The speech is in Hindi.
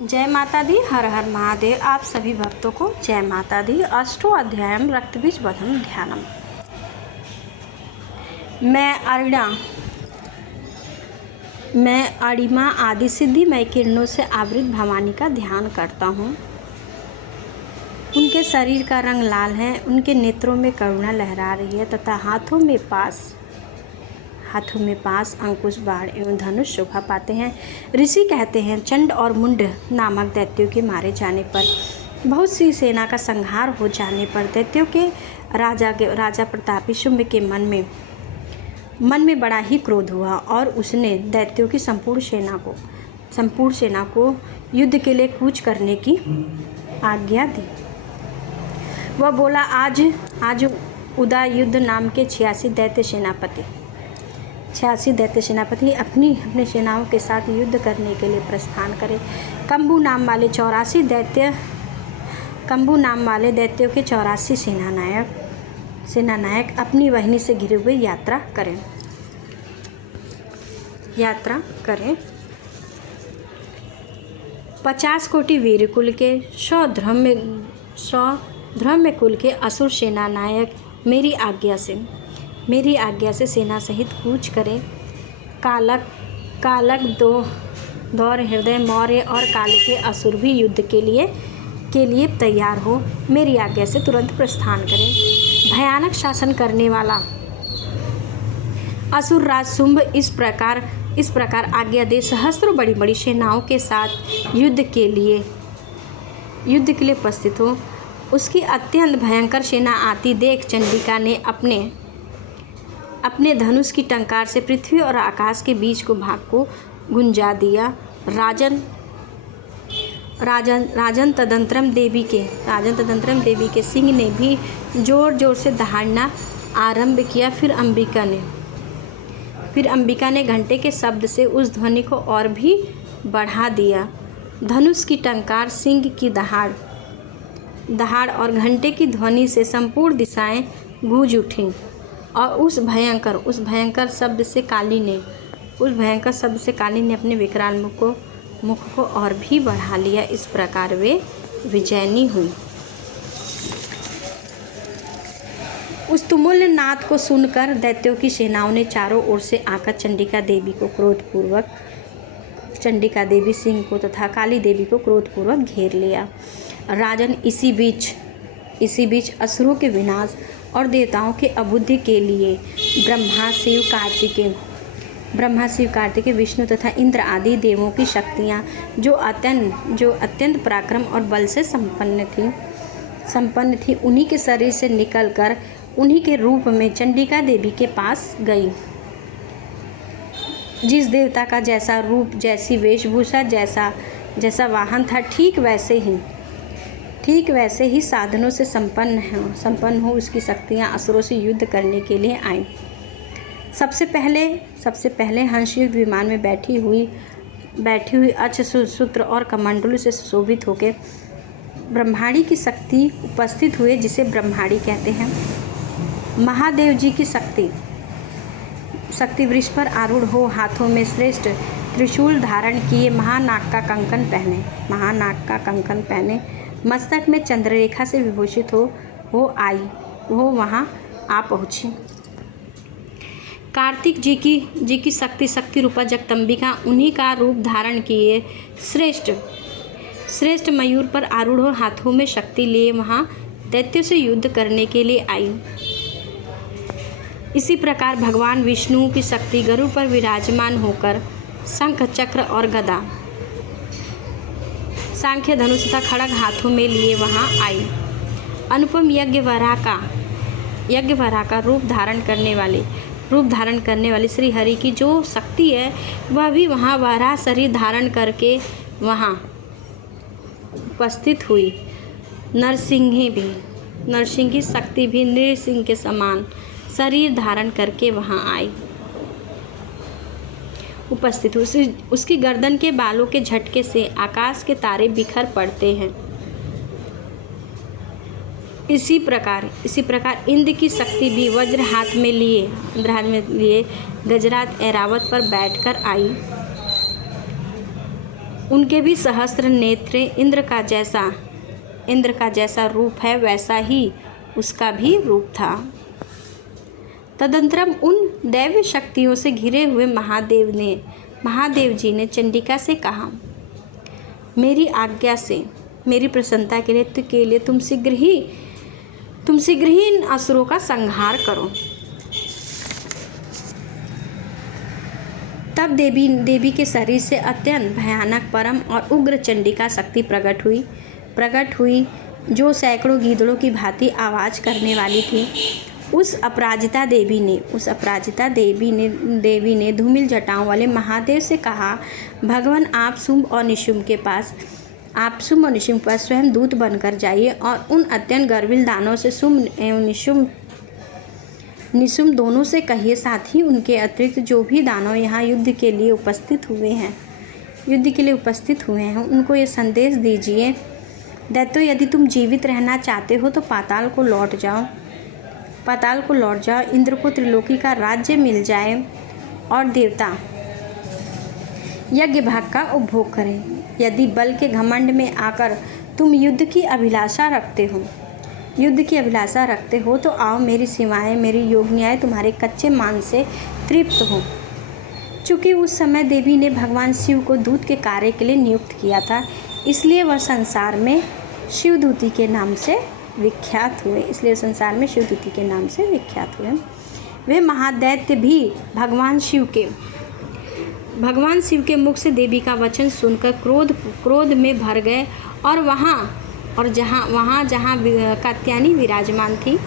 जय माता दी। हर हर महादेव। आप सभी भक्तों को जय माता दी। अष्टो अध्यायम रक्तबीज बधम ध्यानम। मैं अणिमा आदि सिद्धिमय किरणों से आवृत भवानी का ध्यान करता हूँ। उनके शरीर का रंग लाल है, उनके नेत्रों में करुणा लहरा रही है तथा हाथों में पास अंकुश, बाण एवं धनुष शोभा पाते हैं। ऋषि कहते हैं, चंड और मुंड नामक दैत्यों के मारे जाने पर, बहुत सी सेना का संहार हो जाने पर दैत्यों के राजा प्रतापी शुंभ के मन में बड़ा ही क्रोध हुआ और उसने दैत्यों की संपूर्ण सेना को युद्ध के लिए कूच करने की आज्ञा दी। वह बोला, आज उदा युद्ध नाम के 86 दैत्य सेनापति अपनी सेनाओं के साथ युद्ध करने के लिए प्रस्थान करें। कंबू नाम वाले दैत्यों के 84 सेनानायक अपनी वाहिनी से घिरे हुए यात्रा करें। 50 कोटि वीर कुल के 100 धर्म कुल के असुर सेनानायक मेरी आज्ञा से सेना सहित कूच करें। कालक दौर हृदय मौर्य और काल के असुर भी युद्ध के लिए तैयार हो मेरी आज्ञा से तुरंत प्रस्थान करें। भयानक शासन करने वाला असुर राज शुंभ इस प्रकार आज्ञा दे सहस्त्रों बड़ी बड़ी सेनाओं के साथ युद्ध के लिए उपस्थित हो। उसकी अत्यंत भयंकर सेना आती देख चंडिका ने अपने धनुष की टंकार से पृथ्वी और आकाश के बीच को भाग को गुंजा दिया। राजन तदंत्रम देवी के सिंह ने भी जोर जोर से दहाड़ना आरंभ किया। फिर अंबिका ने घंटे के शब्द से उस ध्वनि को और भी बढ़ा दिया। धनुष की टंकार, सिंह की दहाड़ और घंटे की ध्वनि से संपूर्ण दिशाएं गूंज उठीं और उस भयंकर शब्द से काली ने अपने विकराल मुख को और भी बढ़ा लिया। इस प्रकार वे विजयनी हुई। उस तुमुल नाद को सुनकर दैत्यों की सेनाओं ने चारों ओर से आकर चंडिका देवी सिंह को तथा काली देवी को क्रोधपूर्वक घेर लिया। राजन, इसी बीच असुरों के विनाश और देवताओं के अबुद्धि के लिए ब्रह्मा शिव कार्तिकेय विष्णु तथा इंद्र आदि देवों की शक्तियाँ जो अत्यंत पराक्रम और बल से संपन्न थी उन्हीं के शरीर से निकलकर उन्हीं के रूप में चंडिका देवी के पास गई। जिस देवता का जैसा रूप, जैसी वेशभूषा, जैसा वाहन था, ठीक वैसे ही साधनों से संपन्न हो उसकी शक्तियाँ असुरों से युद्ध करने के लिए आईं। सबसे पहले हंसयुक्त विमान में बैठी हुई अक्षसूत्र और कमंडलू से सुशोभित होकर ब्रह्माणी की शक्ति उपस्थित हुए, जिसे ब्रह्माणी कहते हैं। महादेव जी की शक्ति वृक्ष पर आरूढ़ हो हाथों में श्रेष्ठ त्रिशूल धारण किए महानाग का कंकन पहने मस्तक में चंद्ररेखा से विभूषित हो वहाँ आ पहुँची। कार्तिक जी की शक्ति रूपा जगदम्बिका उन्हीं का रूप धारण किए श्रेष्ठ मयूर पर आरूढ़ हो हाथों में शक्ति लिए वहाँ दैत्यों से युद्ध करने के लिए आई। इसी प्रकार भगवान विष्णु की शक्ति गरुड़ पर विराजमान होकर शंख, चक्र और गदा, सांख्य धनुष तथा खड्ग हाथों में लिए वहाँ आई। अनुपम यज्ञवरा का रूप धारण करने वाली श्री हरि की जो शक्ति है वह भी वहाँ वराह शरीर धारण करके वहाँ उपस्थित हुई। नरसिंह की शक्ति भी नृसिंह के समान शरीर धारण करके वहाँ आई उपस्थित हुई। उसकी गर्दन के बालों के झटके से आकाश के तारे बिखर पड़ते हैं। इसी प्रकार इंद्र की शक्ति भी वज्र हाथ में लिए गजराज ऐरावत पर बैठकर आई। उनके भी सहस्त्र नेत्रे इंद्र का जैसा रूप है, वैसा ही उसका भी रूप था। तदंतरम उन दैव शक्तियों से घिरे हुए महादेव जी ने चंडिका से कहा, मेरी आज्ञा से, मेरी प्रसन्नता के लिए तुम शीघ्र ही इन असुरों का संहार करो। तब देवी के शरीर से अत्यंत भयानक, परम और उग्र चंडिका शक्ति प्रकट हुई जो सैकड़ों गीदड़ों की भांति आवाज़ करने वाली थी। उस अपराजिता देवी ने धूमिल जटाओं वाले महादेव से कहा, भगवान आप शुंभ और निशुंभ के पास स्वयं दूत बनकर जाइए और उन अत्यंत गर्विल दानों से शुंभ एवं निशुंभ दोनों से कहिए, साथ ही उनके अतिरिक्त जो भी दानव यहाँ युद्ध के लिए उपस्थित हुए हैं उनको ये संदेश दीजिए, दैत्यो यदि तुम जीवित रहना चाहते हो तो पाताल को लौट जाओ, इंद्र को त्रिलोकी का राज्य मिल जाए और देवता यज्ञ भाग का उपभोग करें। यदि बल के घमंड में आकर तुम युद्ध की अभिलाषा रखते हो तो आओ, मेरी सेवाएं, मेरी योगनियाएं तुम्हारे कच्चे मान से तृप्त हो। चूँकि उस समय देवी ने भगवान शिव को दूत के कार्य के लिए नियुक्त किया था, इसलिए वह संसार में शिवदूती के नाम से विख्यात हुए। वे महादैत्य भी भगवान शिव के मुख से देवी का वचन सुनकर क्रोध में भर गए और वहाँ जहाँ कात्यायनी विराजमान थी